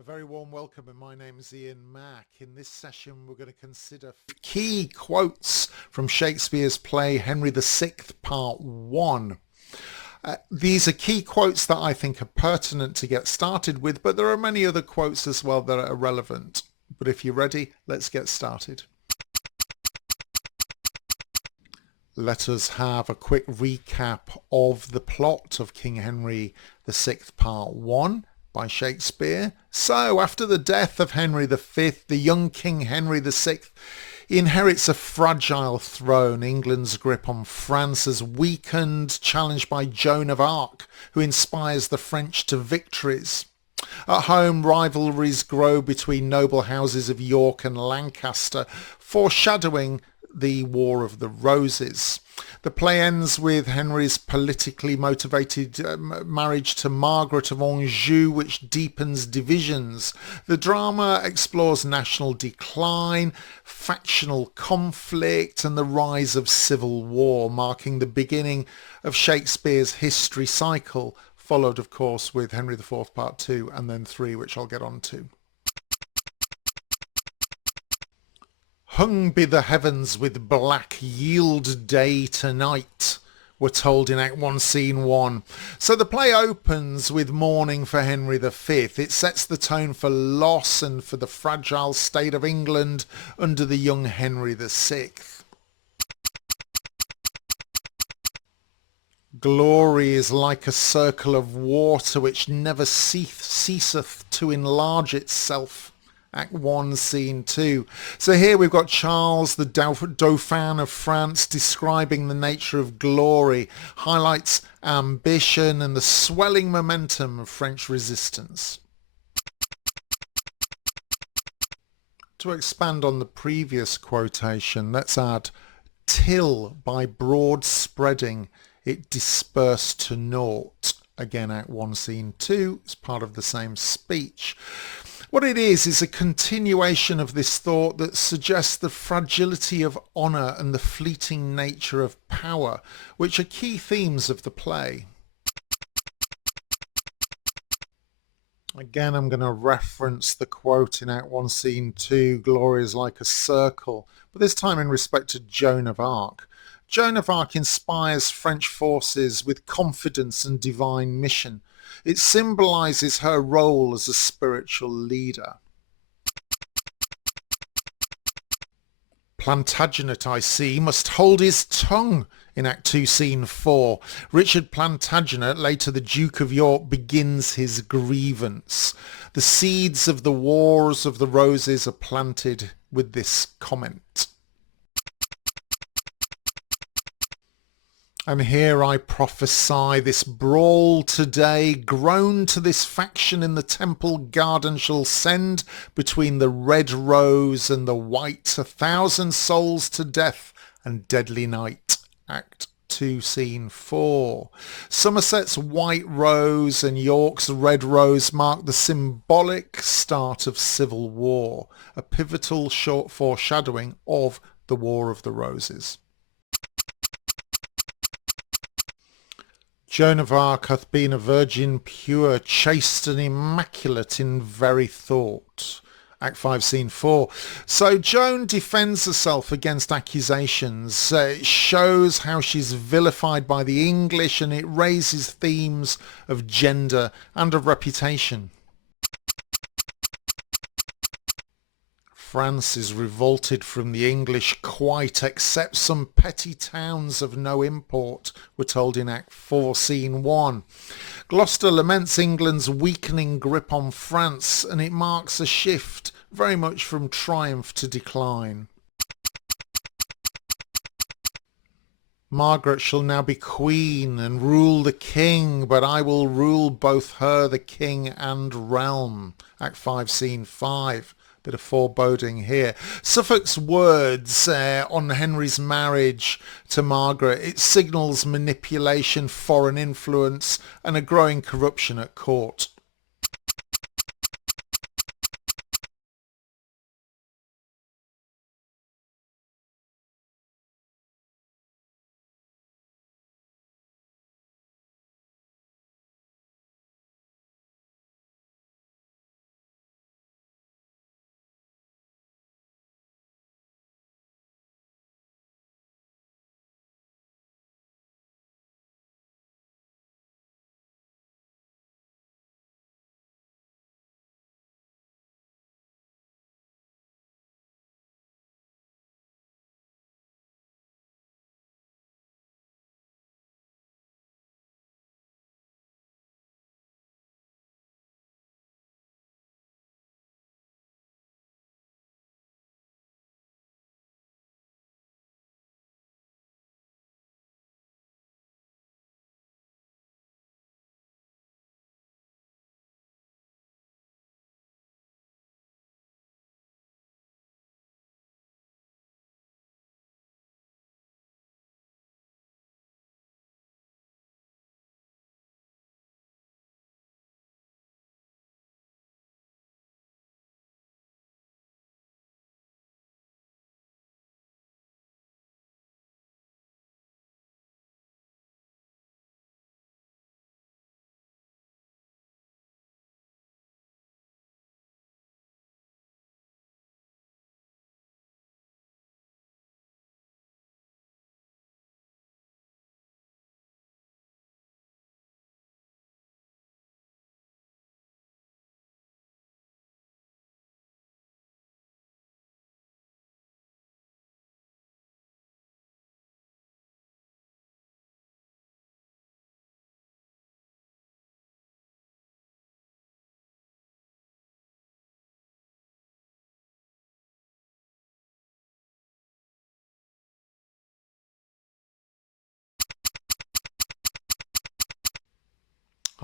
A very warm welcome, and my name is Ian Mack. In this session we're going to consider key quotes from Shakespeare's play Henry VI, Part 1. These are key quotes that I think are pertinent to get started with, but there are many other quotes as well that are relevant. But if you're ready, let's get started. Let us have a quick recap of the plot of King Henry VI, Part 1 by Shakespeare. So, after the death of Henry V, the young King Henry VI inherits a fragile throne. England's grip on France has weakened, challenged by Joan of Arc, who inspires the French to victories. At home, rivalries grow between noble houses of York and Lancaster, foreshadowing the War of the Roses. The play ends with Henry's politically motivated marriage to Margaret of Anjou, which deepens divisions. The drama explores national decline, factional conflict, and the rise of civil war, marking the beginning of Shakespeare's history cycle, followed, of course, with Henry IV Part 2 and then 3, which I'll get on to. Hung be the heavens with black, yield day tonight, we're told in Act 1, Scene 1. So the play opens with mourning for Henry V. It sets the tone for loss and for the fragile state of England under the young Henry VI. Glory is like a circle of water which never ceaseth to enlarge itself. Act 1, Scene 2. So here we've got Charles, the Dauphin of France, describing the nature of glory, highlights ambition and the swelling momentum of French resistance. To expand on the previous quotation, let's add, till by broad spreading it dispersed to naught. Again, Act 1, Scene 2, it's part of the same speech. What it is a continuation of this thought that suggests the fragility of honour and the fleeting nature of power, which are key themes of the play. Again, I'm going to reference the quote in Act 1, Scene 2, glory is like a circle, but this time in respect to Joan of Arc. Joan of Arc inspires French forces with confidence and divine mission. It symbolises her role as a spiritual leader. Plantagenet, I see, must hold his tongue in Act 2, Scene 4. Richard Plantagenet, later the Duke of York, begins his grievance. The seeds of the Wars of the Roses are planted with this comment. And here I prophesy this brawl today, grown to this faction in the Temple Garden shall send between the red rose and the white 1,000 souls to death and deadly night. Act 2, Scene 4. Somerset's white rose and York's red rose mark the symbolic start of civil war, a pivotal short foreshadowing of the War of the Roses. Joan of Arc hath been a virgin pure, chaste and immaculate in very thought. Act 5, Scene 4. So Joan defends herself against accusations. It shows how she's vilified by the English, and it raises themes of gender and of reputation. France is revolted from the English quite, except some petty towns of no import, we're told in Act 4, Scene 1. Gloucester laments England's weakening grip on France, and it marks a shift very much from triumph to decline. Margaret shall now be queen and rule the king, but I will rule both her, the king, and realm. Act 5, Scene 5. Bit of foreboding here. Suffolk's words on Henry's marriage to Margaret, it signals manipulation, foreign influence, and a growing corruption at court.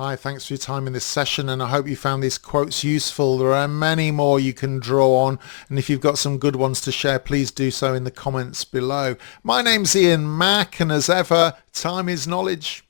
Hi, thanks for your time in this session, and I hope you found these quotes useful. There are many more you can draw on, and if you've got some good ones to share, please do so in the comments below. My name's Ian Mack, and as ever, time is knowledge.